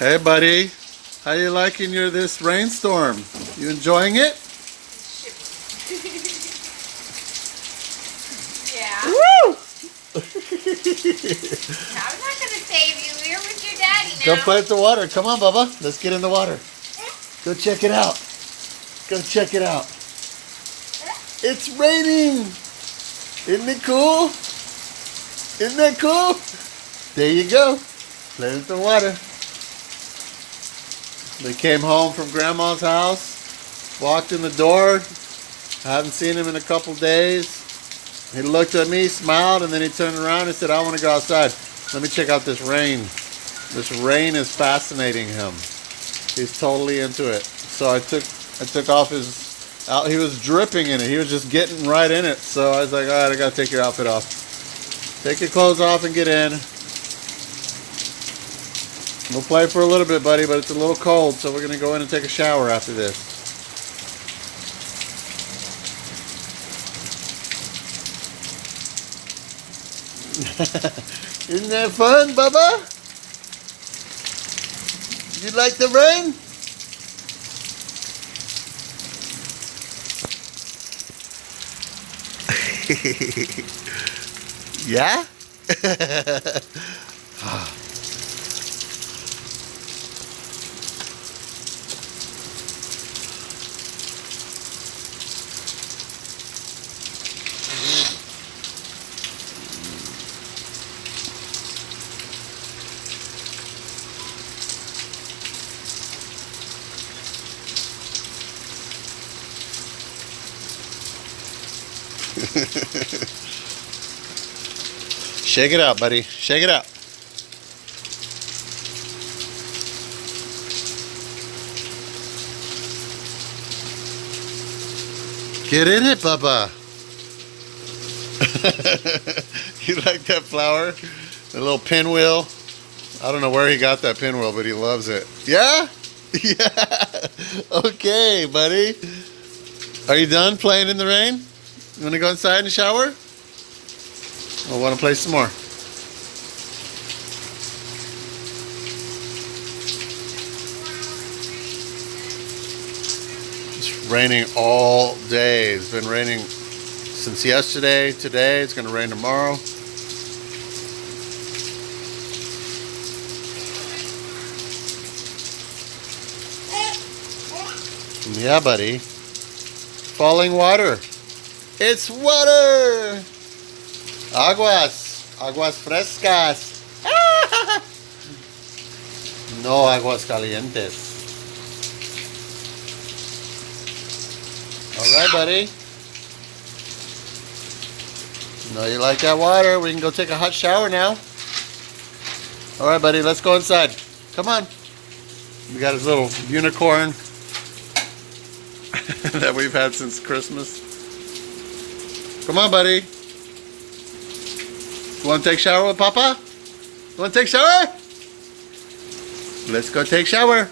Hey, buddy. How you liking this rainstorm? You enjoying it? Yeah. Woo! I'm not gonna save you. You're with your daddy now. Go play with the water. Come on, Bubba. Let's get in the water. Go check it out. Go check it out. It's raining. Isn't it cool? Isn't that cool? There you go. Play with the water. They came home from Grandma's house, walked in the door. I haven't seen him in a couple days. He looked at me, smiled, and then he turned around and said, I want to go outside. Let me check out this rain. This rain is fascinating him. He's totally into it. So I took off his out. He was dripping in it. He was just getting right in it. So I was like, all right, I got to take your outfit off. Take your clothes off and get in. We'll play for a little bit, buddy, but it's a little cold, so we're going to go in and take a shower after this. Isn't that fun, Bubba? You like the rain? Yeah? Shake it out, buddy. Shake it out. Get in it, Bubba. You like that flower? The little pinwheel? I don't know where he got that pinwheel, but he loves it. Yeah? Yeah. Okay, buddy. Are you done playing in the rain? You want to go inside and shower? Or want to play some more? It's raining all day. It's been raining since yesterday, today. It's going to rain tomorrow. Yeah, buddy. Falling water. It's water. Aguas frescas. No aguas calientes. All right, buddy. No, you like that water? We can go take a hot shower now. All right, buddy. Let's go inside. Come on. We got his little unicorn that we've had since Christmas. Come on, buddy. You want to take a shower with Papa? You want to take a shower? Let's go take a shower.